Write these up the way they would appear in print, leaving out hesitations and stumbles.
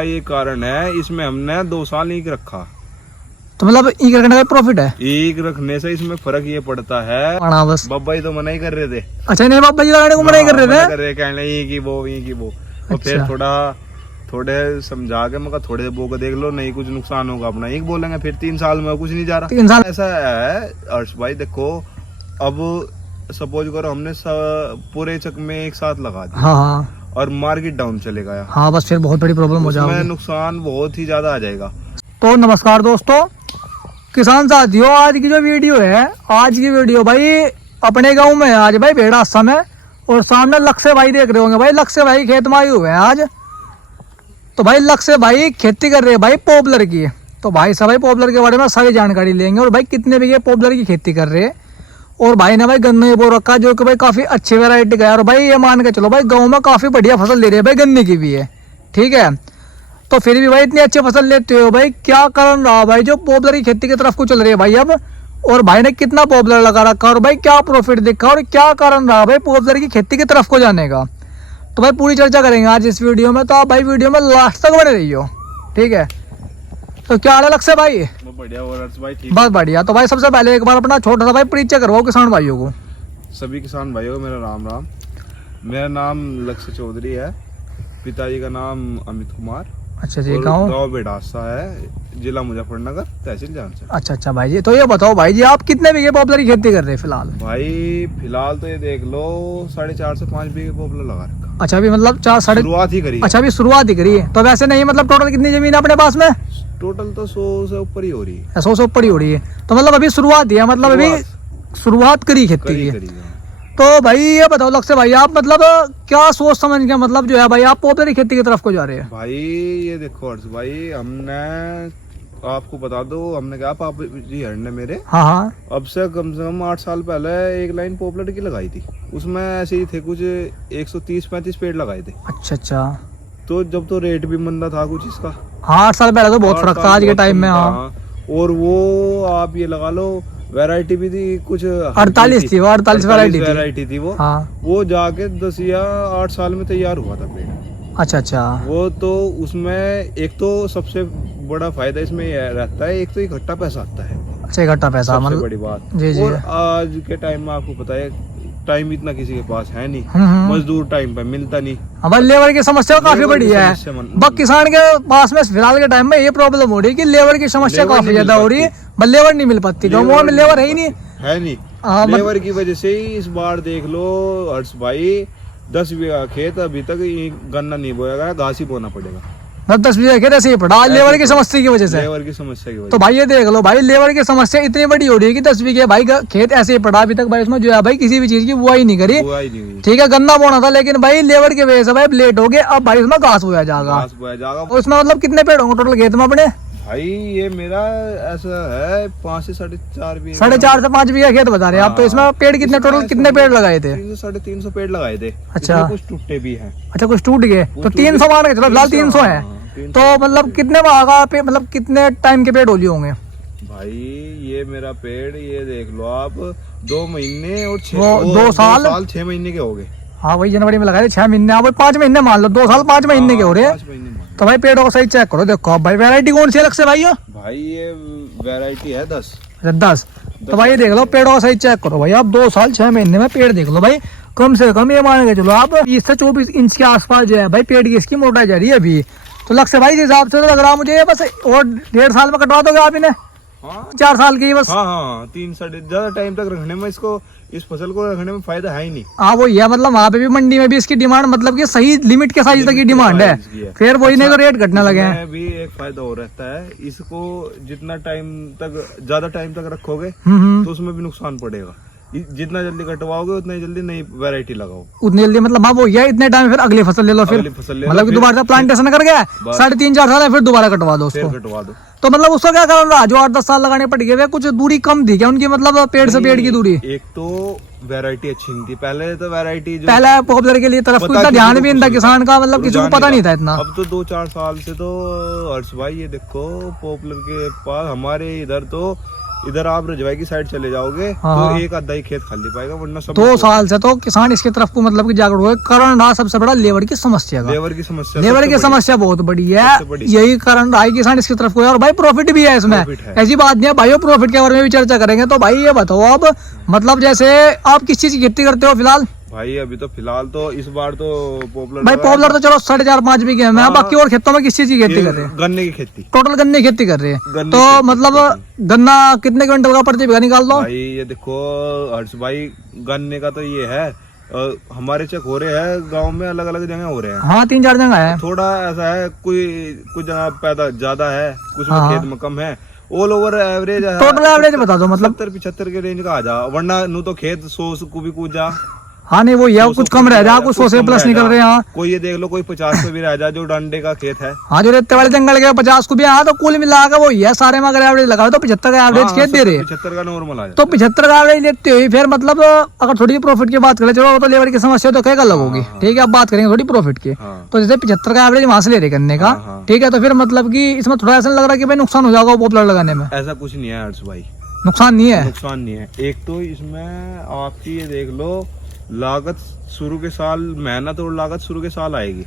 ये कारण है, इसमें हमने 2 साल ईख रखा। तो मतलब ईख रखने का प्रॉफिट है? ईख रखने से इसमें फर्क ये पड़ता है, बस बाबा जी तो मना ही कर रहे थे। अच्छा, नहीं बाबा जी लगाने को मना ही कर रहे थे? कर रहे कहने ईख ही वो। और फिर थोड़े समझा के मैं थोड़े बो के देख लो, नहीं कुछ नुकसान होगा अपना ईख बोलेंगे, फिर 3 साल में कुछ नहीं जा रहा। 3 साल ऐसा है अर्श भाई, देखो अब सपोज करो हमने पूरे चक में एक साथ लगा दिया। हाँ, और मार्केट डाउन चले गया। हाँ, बस फिर बहुत बड़ी प्रॉब्लम हो जाएगी, नुकसान बहुत ही ज्यादा आ जाएगा। तो नमस्कार दोस्तों, किसान साथियों, आज की जो वीडियो है, आज की वीडियो भाई अपने गांव में आज भाई भेड़ा समय, और सामने लक्ष्य भाई देख रहे होंगे भाई, लक्ष्य भाई खेत में आए हुए हैं आज। तो भाई लक्ष्य भाई खेती कर रहे हैं भाई पॉपुलर की। तो भाई सब भाई पॉपुलर के बारे में सारी जानकारी लेंगे, और भाई कितने बीघे पॉपुलर की खेती कर रहे हैं। और भाई ने भाई गन्ने बो रखा, जो कि भाई काफी अच्छी वैरायटी का है। और भाई ये मान के चलो भाई गाँव में काफी बढ़िया फसल ले रही है भाई, गन्ने की भी है, ठीक है। तो फिर भी भाई इतनी अच्छी फसल लेते हो भाई, क्या कारण रहा भाई जो पॉपुलर की खेती की तरफ को चल रही है भाई अब, और भाई ने कितना पॉपुलर लगा रखा, और भाई क्या प्रॉफिट दिखा, और क्या कारण रहा भाई पॉपुलर की खेती की तरफ को जाने का। तो भाई पूरी चर्चा करेंगे आज इस वीडियो में, तो आप भाई वीडियो में लास्ट तक बने रहियो, ठीक है। तो क्या हाल है लक्ष्य भाई? बढ़िया भाई, ठीक, बस बढ़िया। तो भाई सबसे पहले एक बार अपना छोटा सा भाई परिचय करवाओ किसान भाइयों को। सभी किसान भाइयों को मेरा राम राम। मेरा नाम लक्ष्य चौधरी है, पिताजी का नाम अमित कुमार। अच्छा जी, गाँव बेडासा है, जिला मुजफ्फरनगर, तहसील जानसर। अच्छा भाई जी, तो ये बताओ भाई जी, आप कितने बीघे पॉपुलर की खेती कर रहे हैं फिलहाल? भाई फिलहाल तो ये देख लो 4.5 से 5 बीघे पॉपुलर लगा रखा। अच्छा, अभी मतलब 4 साढ़े शुरुआत ही करी। अच्छा, अभी शुरुआत ही करी है। तो वैसे नहीं मतलब टोटल कितनी जमीन है अपने पास में? टोटल तो 100 से ऊपर ही हो रही है। 100 से ऊपर ही हो रही है। तो मतलब अभी शुरुआत ही है, मतलब अभी शुरुआत करी खेती की। तो भाई ये बताओ लक्ष्य भाई, आप मतलब क्या सोच समझ के मतलब जो है भाई आप पॉपुलर खेती की तरफ को जा रहे हैं? भाई ये देखो हर्ष भाई, हमने आपको बता दो, हमने क्या पापा जी हरने मेरे, हाँ, अब से कम 8 साल पहले एक लाइन पॉपुलर की लगाई थी। उसमें ऐसे ही थे कुछ 130-35 पेड़ लगाए थे। अच्छा। तो जब तो रेट भी मंदा था कुछ इसका। हाँ, 8 साल पहले तो बहुत फर्क था आज के टाइम में। हाँ, और वो आप ये लगा लो वैरायटी भी थी कुछ 48 थी, 48 वैरायटी थी वो। हाँ, वो जाके 10 या 8 साल में तैयार हुआ था पेड़। अच्छा। वो तो उसमें एक तो सबसे बड़ा फायदा इसमें रहता है, एक तो इकट्ठा पैसा आता है। अच्छा, इकट्ठा पैसा मतलब बड़ी बात। जी। और आज के टाइम में आपको पता है टाइम इतना किसी के पास है नहीं, मजदूर टाइम पे मिलता नहीं। अब लेबर की समस्या काफी बड़ी है। बस किसान के पास में फिलहाल के टाइम में ये प्रॉब्लम हो रही है कि लेबर की समस्या काफी ज्यादा हो रही है, बस लेबर नहीं मिल पाती, गाँव में लेबर है ही नहीं। लेबर की वजह से ही इस बार देख लो हर्ष भाई, 10 बीघा खेत अभी तक गन्ना नहीं बोया गया, घास ही बोना पड़ेगा। 10 बीघा खेत ऐसे ही पड़ा लेबर की समस्या की वजह से। तो भाई ये देख लो भाई, लेबर की समस्या इतनी बड़ी हो रही है कि 10 बीघे भाई खेत ऐसे ही पड़ा, अभी तक भाई उसमें जो है भाई किसी भी चीज की बुआई नहीं करी। ठीक है, गन्ना बोना था, लेकिन भाई लेबर की वजह से भाई लेट हो गए। अब भाई उसमें घास बोया जाएगा। उसमें मतलब कितने पेड़ होंगे टोटल खेत में अपने? भाई ये मेरा ऐसा है 5 से 4.5 बीघा, 4.5 से 5 बीघा खेत बता रहे हैं आप। तो इसमें पेड़ कितने टोटल कितने पेड़ लगाए थे? 300-350 पेड़ लगाए थे। अच्छा, कुछ टूटे भी हैं। अच्छा, कुछ टूट गए। तो 300 मान के चलो फिलहाल 300 है। तो मतलब कितने मतलब कितने टाइम के पेड़ होली होंगे? भाई ये मेरा पेड़ ये देख लो आप 2 महीने और 2 साल 6 महीने के हो गए। हाँ, वही जनवरी में लगाए 6 महीने, आप 5 महीने मान लो, 2 साल 5 महीने के हो रहे हैं। तो भाई पेड़ों को सही चेक करो, देखो भाई वैरायटी कौन सी अलग से भाई? भाई ये वैरायटी है 10। तो भाई ये देख लो पेड़ों को सही चेक करो भाई, आप 2 साल 6 महीने में पेड़ देख लो भाई, कम से कम ये मान के चलो आप 20 से 24 इंच के आसपास जो है भाई पेड़ की इसकी मोटाई जा रही है अभी। तो लक्ष्य भाई जिस हिसाब से तो लग रहा मुझे बस और 1.5 साल में कटवा दोगे आप इन्हें? 4 साल की बस। हाँ, 3 साढ़े ज्यादा टाइम तक रखने में इसको, इस फसल को रखने में फायदा है ही नहीं। हाँ, वो ये मतलब वहाँ पे भी मंडी में भी इसकी डिमांड मतलब कि सही लिमिट के साइज तक की डिमांड है, फिर वही नहीं तो रेट घटने लगे हैं। भी एक फायदा हो रहता है, इसको जितना टाइम तक ज्यादा टाइम तक रखोगे तो उसमें भी नुकसान पड़ेगा। जितना जल्दी कटवाओगे उतना जल्दी नई वैरायटी लगाओ, उतनी जल्दी मतलब हाँ वो इतने टाइम फिर अगली फसल ले लो, फिर मतलब दोबारा दोबारा कर गया 3.5-4 साल फिर दोबारा कटवा दो उसको, कटवा दो। तो मतलब उसका क्या कारण रहा जो 8-10 साल लगाने पड़ गए? कुछ दूरी कम थी क्या उनकी, मतलब पेड़ से पेड़ की दूरी? एक तो वैरायटी अच्छी नहीं थी पहले, तो वैरायटी पहले पॉपुलर के लिए तरफ इतना ध्यान भी नहीं था किसान का, मतलब किसी को पता नहीं था इतना। अब तो 2-4 साल से तो हर्ष भाई ये देखो पॉपुलर के पास हमारे इधर तो इधर आप रजवाई की साइड चले जाओगे हाँ। तो एक आधा ही खेत खाली पाएगा, वरना सब 2 साल से तो किसान इसकी तरफ को मतलब कि जागरूक हुए। कारण रहा सबसे बड़ा लेबर की समस्या का। लेबर की समस्या, लेबर सबसे की बड़ी। समस्या बहुत बड़ी है, सबसे बड़ी। यही कारण रहा है किसान इसकी तरफ को है। और भाई प्रॉफिट भी है इसमें, प्रॉफिट है। ऐसी बात नहीं है भाई। प्रॉफिट के बारे में भी चर्चा करेंगे। तो भाई ये बताओ आप, मतलब जैसे आप किस चीज की खेती करते हो फिलहाल? भाई अभी तो फिलहाल तो इस बार तो पॉपुलर भाई पॉपुलर तो चलो 4.5-5 बीघे में, हाँ। बाकी और खेतों में किस चीज की खेती कर रहे हैं? गन्ने की खेती। टोटल गन्ने की खेती कर रहे हैं। गन्ने तो की खेती मतलब गन्ना कितने क्विंटल का प्रति बीघा निकाल दो? भाई ये देखो हर्ष भाई, गन्ने का तो ये है, हमारे चेक हो रहे हैं गांव में, अलग अलग जगह हो रहे हैं। हाँ 3-4 जगह है। थोड़ा ऐसा है, कुछ जगह पैदा ज्यादा है, कुछ में हाँ। खेत में कम है। ऑल ओवर एवरेज है, टोटल एवरेज बता दो मतलब। 70-75 के रेंज का आ जा, वरना नू तो खेत 100 को भी कूद जा। हाँ नहीं वो ये कुछ कम रह जा, कुछ 100 से प्लस निकल रहे हैं। हाँ कोई ये देख लो, कोई 50 पे भी रह जा, जो डंडे का खेत है। हाँ जो रेते वाले जंगल के 50 को भी, हाँ तो कुल मिला के वो ये सारे में अगर एवरेज लगाओ तो 75 का एवरेज खेत दे रहे हैं। 75 का नॉर्मल आ तो जाता 75 का एवरेज लेते हुए फिर मतलब अगर थोड़ी प्रॉफिट की बात करें, चलो तो लेबर की समस्या तो कहीं अलग होगी, ठीक है। अब बात करेंगे थोड़ी प्रॉफिट की। हाँ। तो जैसे 75 का एवरेज वहां से ले रहे करने का, हाँ। ठीक है। तो फिर मतलब कि इसमें थोड़ा ऐसा लग रहा है कि भाई नुकसान हो जाएगा पॉपुलर लगाने में। ऐसा कुछ नहीं है हर्ष भाई, नुकसान नहीं है। नुकसान नहीं है। एक तो इसमें आपकी ये देख लो, लागत शुरू के साल, मेहनत और लागत शुरू के साल आएगी,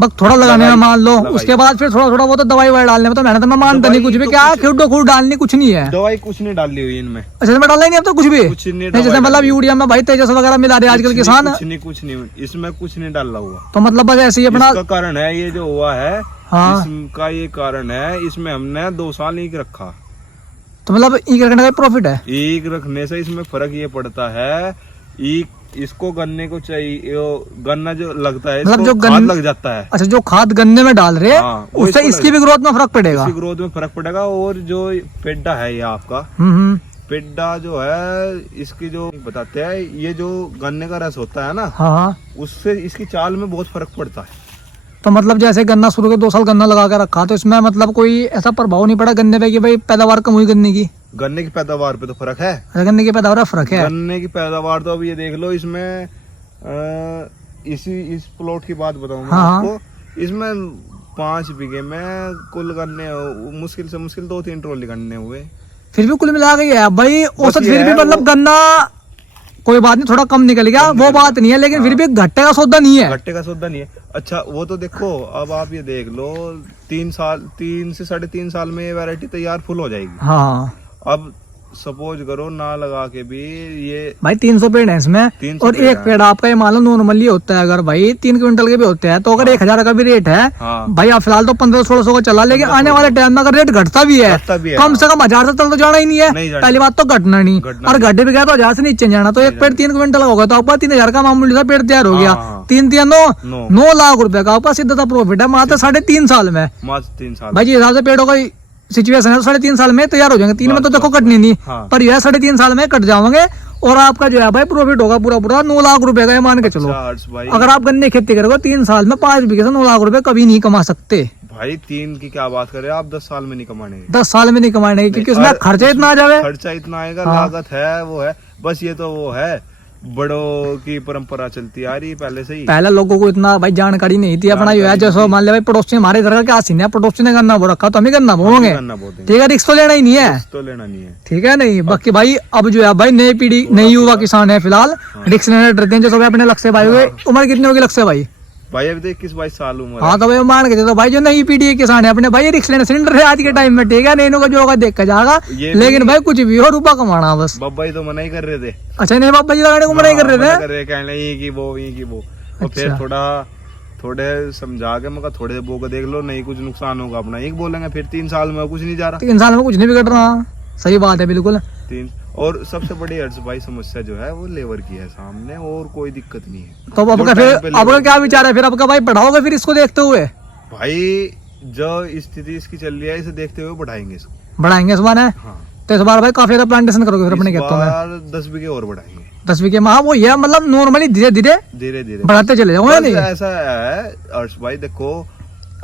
बस थोड़ा लगाने में मान लो, लगाई। उसके बाद फिर थोड़ा थोड़ा वो तो दवाई ववाई डालने में तो मेहनत में मानता नहीं दवाई कुछ भी। तो क्या कुछ- खेडो खूड डालनी कुछ नहीं है। दवाई कुछ नहीं डाली हुई इनमें, अच्छा इसमें डाला ही नहीं अब तो कुछ भी, कुछ नहीं जैसे दवाई मतलब डाली। यूरिया में भाई तेजस वगैरह मिला रहे आजकल किसान। कुछ नहीं, इसमें कुछ नहीं डाला हुआ। तो मतलब बस ऐसे ही अपना। इसका कारण है ये जो हुआ है, हाँ। इसका ये कारण है, इसमें हमने 2 साल ईक रखा। तो मतलब ई करने का प्रॉफिट है। ईक रखने से इसमें फर्क ये पड़ता है, ईक इसको गन्ने को चाहिए, गन्ना जो लगता है मतलब इसको जो खाद लग जाता है। अच्छा जो खाद गन्ने में डाल रहे हैं, हाँ, वो उससे इसको इसकी भी ग्रोथ में फर्क पड़ेगा। इसकी ग्रोथ में फर्क पड़ेगा। और जो पेड्डा है ये आपका हम्म। पेड्डा जो है, इसकी जो बताते हैं, ये जो गन्ने का रस होता है ना, हाँ हाँ। उससे इसकी चाल में बहुत फर्क पड़ता है। तो मतलब जैसे गन्ना शुरू के 2 साल गन्ना लगा के रखा, तो इसमें मतलब कोई ऐसा प्रभाव नहीं पड़ा गन्ने पे कि भाई पैदावार कम हुई गन्ने की? गन्ने की पैदावार पे तो फर्क है। अच्छा, गन्ने की पैदावार में फर्क है। गन्ने की पैदावार तो अब ये देख लो, इसमें इस प्लॉट की बात बताऊं मैं हाँ। आपको, इसमें 5 बीघे में कुल गन्ने मुश्किल से मुश्किल 2-3 ट्रॉली गन्ने हुए। फिर भी कुल मिला के है भाई औसत, ये फिर भी है मतलब वो- गन्ना कोई बात नहीं, थोड़ा कम निकल गया, वो बात नहीं है, लेकिन फिर भी घट्टे का सौदा नहीं है। घट्टे का सौदा नहीं है। अच्छा वो तो देखो, अब आप ये देख लो, 3 से 3.5 साल में ये वैरायटी तैयार फुल हो जाएगी। हाँ अब सपोज करो ना लगा के भी ये भाई 300 पेड़ है इसमें, 300 और पेड़ एक है। पेड़ आपका ये मान लो नॉर्मली होता है, अगर भाई 3 क्विंटल के भी होते हैं तो अगर 1000 का भी रेट है हाँ। भाई, अब फिलहाल तो 1500-1600 का चला, लेकिन आने वाले टाइम में अगर रेट घटता भी है, घटता भी है, कम से कम 1000 से तल तो जाना ही नहीं नहीं है। जाना। पहली बात तो घटना नहीं, घटना और नहीं। घटे भी गया तो 1000 से नीचे जाना। तो एक पेड़ 3 क्विंटल का होगा तो आपका 3000 का मामूली सा पेड़ तैयार हो गया। हाँ। 3-3 9 9 लाख रुपए का आपका सीधा प्रॉफिट है मात्र 3.5 साल में। मात्र 3 साल। भाई जिस हिसाब से पेड़ों का सिचुएशन है, 3.5 साल में तैयार हो जाएंगे। 3 में तो देखो कटनी नहीं, हाँ। पर यह 3.5 साल में कट जाओगे, और आपका जो है भाई प्रॉफिट होगा पूरा पूरा 9 लाख रुपए का, ये मान के चलो। अच्छा हर्ष भाई, अगर आप गन्ने की खेती करोगे 3 साल में 5 बीघे से 9 लाख रुपए कभी नहीं कमा सकते। भाई 3 की क्या बात करें आप, 10 साल में नहीं कमाने। 10 साल में नहीं कमाने, क्योंकि उसमें और खर्चा इतना आ जाए। खर्चा इतना आएगा, हाँ। लागत है वो है, बस ये तो वो है, बड़ों की परंपरा चलती आ रही है पहले से ही। पहले लोगों को इतना भाई जानकारी नहीं थी अपना, जो है जैसे मान लिया भाई पड़ोसी हमारे इधर का क्या सीन है, पड़ोसी ने गन्ना बो रखा तो हम ही गन्ना बोएंगे, करना बोलते हैं, ठीक है। रिस्क तो लेना ही नहीं है, तो लेना नहीं है। ठीक है। नहीं बाकी भाई अब जो है भाई नई पीढ़ी, नई युवा किसान है फिलहाल, रिस्क लेने डरते हैं। जैसे भाई अपने लक्ष्य भाई हुए, उम्र कितनी होगी लक्ष्य भाई? भाई अभी तो 21-22 साल उम्र है। हाँ तो भाई मान के चलो भाई जो नई पीढ़ी के किसान है अपने भाई रिस्क लेने से नहीं डर रहे आज के टाइम में, ठीक है। नहीं का जो होगा देख कर जाएगा, ये लेकिन भी- भाई कुछ भी हो रुपया कमाना बस। बाबा ही तो मना ही कर रहे थे। अच्छा नहीं बाबा जी लगाने को मना ही कर रहे मना थे। कर रहे, कहने ये की वो, ये की वो। और फिर अच्छा। थोड़े समझा के मैं थोड़े बो को देख लो, नहीं कुछ नुकसान होगा अपना, एक बोलेंगे, फिर 3 साल में कुछ नहीं जा रहा। 3 साल में कुछ नहीं बिगड़ रहा, सही बात है बिल्कुल। 3 और सबसे बड़ी हर्ष भाई समस्या जो है वो लेबर की है सामने, और कोई दिक्कत नहीं है। तो अब जो आपका टाइम फिर पे आपका लेबर- क्या विचार है फिर? आपका भाई बढ़ाओगे फिर इसको देखते हुए? भाई जो स्थिति इसकी चल रही है, इसे देखते हुए बढ़ाएंगे इसको। बढ़ाएंगे इस बार है, हाँ, तो इस बार भाई काफी ज्यादा प्लांटेशन करोगे फिर अपने इस खेतों में? बार 10 बीघे और बढ़ाएंगे 10 बीघे में। हाँ वो ये मतलब नॉर्मली धीरे धीरे धीरे धीरे। बढ़ाते चले जाओगे। बस नहीं ऐसा है हर्ष भाई, देखो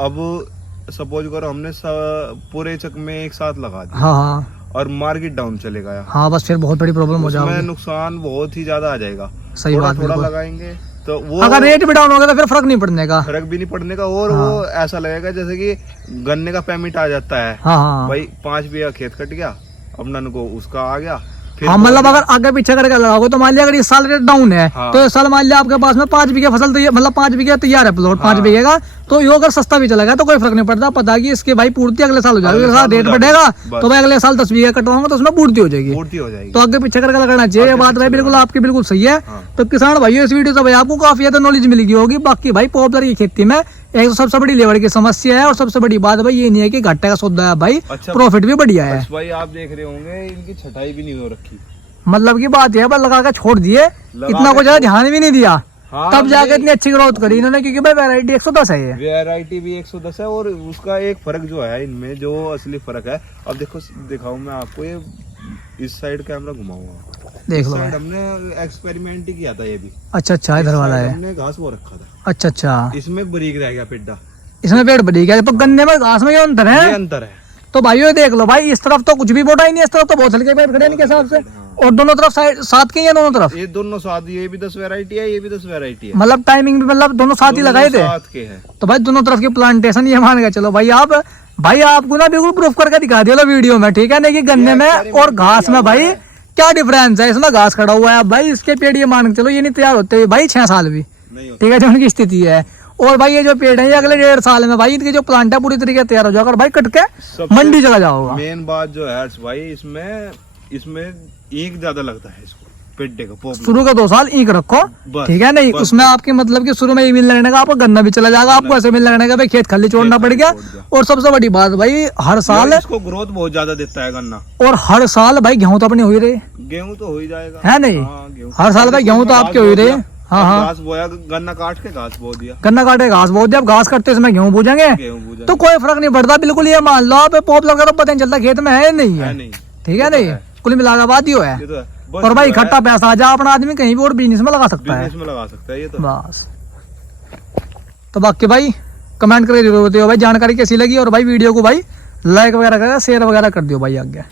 अब सपोज करो हमने पूरे चक में एक साथ लगा दिया हाँ हाँ और मार्केट डाउन चले गया, हाँ, बस फिर बहुत बड़ी प्रॉब्लम हो उसमें जाएगी। नुकसान बहुत ही ज्यादा आ जाएगा। सही थोड़ा बात थोड़ा बिल्कुल। लगाएंगे तो वो अगर रेट भी डाउन होगा तो फिर फर्क नहीं पड़ने का। फर्क भी नहीं पड़ने का, और वो ऐसा लगेगा जैसे कि गन्ने का पेमेंट आ जाता है। हाँ हाँ भाई 5 बीघा खेत कट गया, अपना को उसका आ गया। हाँ मतलब अगर आगे पीछे करके लगाओगे तो मान लिया अगर इस साल रेट डाउन है हाँ। तो इस साल मान लिया आपके पास में 5 बीघे फसल तो मतलब 5 बीघे तैयार है प्लॉट, 5 बीघे का, तो ये अगर सस्ता भी चलेगा तो कोई फर्क नहीं पड़ता। पता कि इसके भाई पूर्ति अगले साल हो जाएगी, अगले साल रेट बढ़ेगा तो भाई अगले साल 10 बीघे कटवाऊंगा तो उसमें पूर्ति हो जाएगी। तो आगे पीछे करके लगाना चाहिए। ये बात भाई बिल्कुल आपकी बिल्कुल सही है। तो किसान भाइयों इस वीडियो से भाई आपको काफी ज्यादा नॉलेज मिलेगी होगी। बाकी भाई पॉपुलर की खेती में एक तो सबसे बड़ी लेबर की समस्या है और सबसे बड़ी बात भाई ये नहीं है कि घाटे का सौदा है भाई, प्रॉफिट भी बढ़िया है। भाई आप देख रहे होंगे इनकी छटाई भी नहीं हो रखी, मतलब की बात है, बस लगा के छोड़ दिए, इतना कुछ ध्यान भी नहीं दिया। हाँ, तब जाके इतनी अच्छी ग्रोथ करी इन्होंने, क्योंकि भाई वैरायटी 110 है ये। वैरायटी भी 110 है और उसका एक फर्क जो है इनमें, जो असली फर्क है, अब देखो दिखाऊं मैं आपको, ये इस साइड कैमरा घुमाऊंगा, देख लो साइड हमने एक्सपेरिमेंट ही किया था ये भी। अच्छा इधर वाला है, हमने घास वो रखा था। अच्छा इसमें बारीक रह गया पिड्डा, इसमें पेड़ बढ़ी गया, तो गन्ने में घास में ये अंतर है। ये अंतर है। तो भाइयों देख लो भाई, इस तरफ तो कुछ भी बोटा ही नहीं, इस तरफ तो बहुत हल्के पेड़ खड़े इनके हिसाब से, और दोनों तरफ साथ के ही है, दोनों तरफ ये दोनों साथ, ये भी 10 वैरायटी है, ये भी 10 वैरायटी है, मतलब टाइमिंग भी मतलब दोनों साथ ही लगाए थे, साथ के हैं। तो भाई दोनों तरफ की प्लांटेशन ये मान के चलो भाई आप, भाई आपको ना बिल्कुल प्रूफ करके दिखा दिया वीडियो में, ठीक है ना, कि गन्ने में और घास में भाई क्या डिफरेंस है। इसमें घास खड़ा हुआ है भाई, इसके पेड़ ये मान के चलो ये नहीं तैयार होते भाई 6 साल भी, ठीक है, जो उनकी स्थिति है। और भाई ये जो पेड़ है ये अगले 1.5 साल में भाई इनकी जो प्लांट है पूरी तरीके से तैयार हो जाएगा, भाई कट के मंडी चला जाओगा। मेन बात जो है भाई इसमें ईंक ज्यादा लगता है इसको, पेड्डे का शुरू के 2 साल ईंक रखो, ठीक है नहीं, उसमें आपकी मतलब कि शुरू में ये मिल लगने का आपको गन्ना भी चला जाएगा, आपको ऐसे मिल लगने का भाई खेत खाली छोड़ना पड़ गया। और सबसे बड़ी बात भाई हर साल इसको ग्रोथ बहुत ज्यादा देता है गन्ना, और हर साल भाई गेहूं तो अपनी हो ही रही, गेहूं तो हो ही जाएगा, है नहीं, हर साल भाई गेहूं तो आपके हो ही रही है। हाँ घास बोया, गन्ना काट के घास बो दिया, गन्ना काटे घास बो दिया, अब घास कटते समय गेहूं बूझेंगे तो कोई फर्क नहीं पड़ता, बिल्कुल ये मान लो आप पॉपुलर करो, पता नहीं चलता खेत में है नहीं है, ठीक है नहीं, कुल मिलाकर बात ही है। और भाई इकट्ठा पैसा आ जाए अपना आदमी कहीं भी और बिजनेस में लगा सकता है, ये तो बस। तो बाकी भाई कमेंट करके जरूर बताइए भाई जानकारी कैसी लगी, और भाई वीडियो को भाई लाइक वगैरह कर शेयर वगैरह कर दियो भाई आगे।